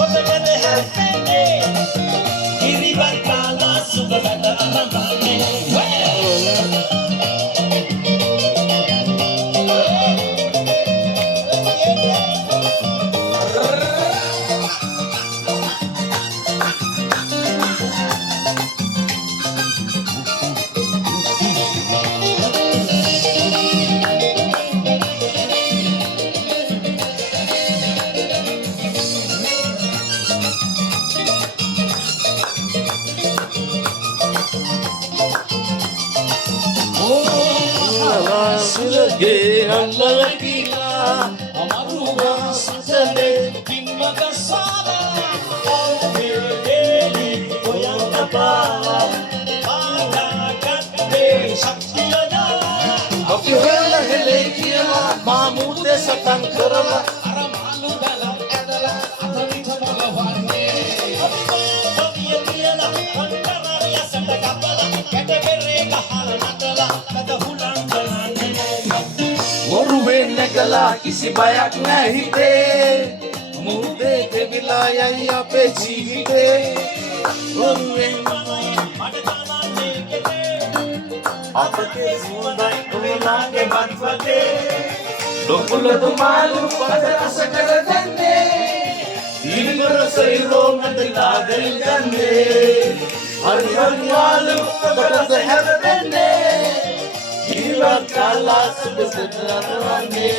ඔබට හැප්පෙන්නේ කිරිබත් කාලා සුබකට අරඹන්නේ Silage alagila amaruga sale kimmaga sala Eli oyanga pala Pala katte shaktiyana Api hela hele kiyala mamude satan karala Ara malu dala adala athavita malawanne Tokiya kiyala antarariya sata kapala Kete bere kahala natala Kata hulang dalane Oruwe negala kisi bayak nahite Mude ke vilayang ape jeevite Oruwe අපගේ සුවඳයි ඔයාගේ මත්වතේ Lokula dumalu pada rasa kara dande Dilbar sayro madla dil gande Hari hari walu pada rasa hara dande Jiwa kala sebesar rane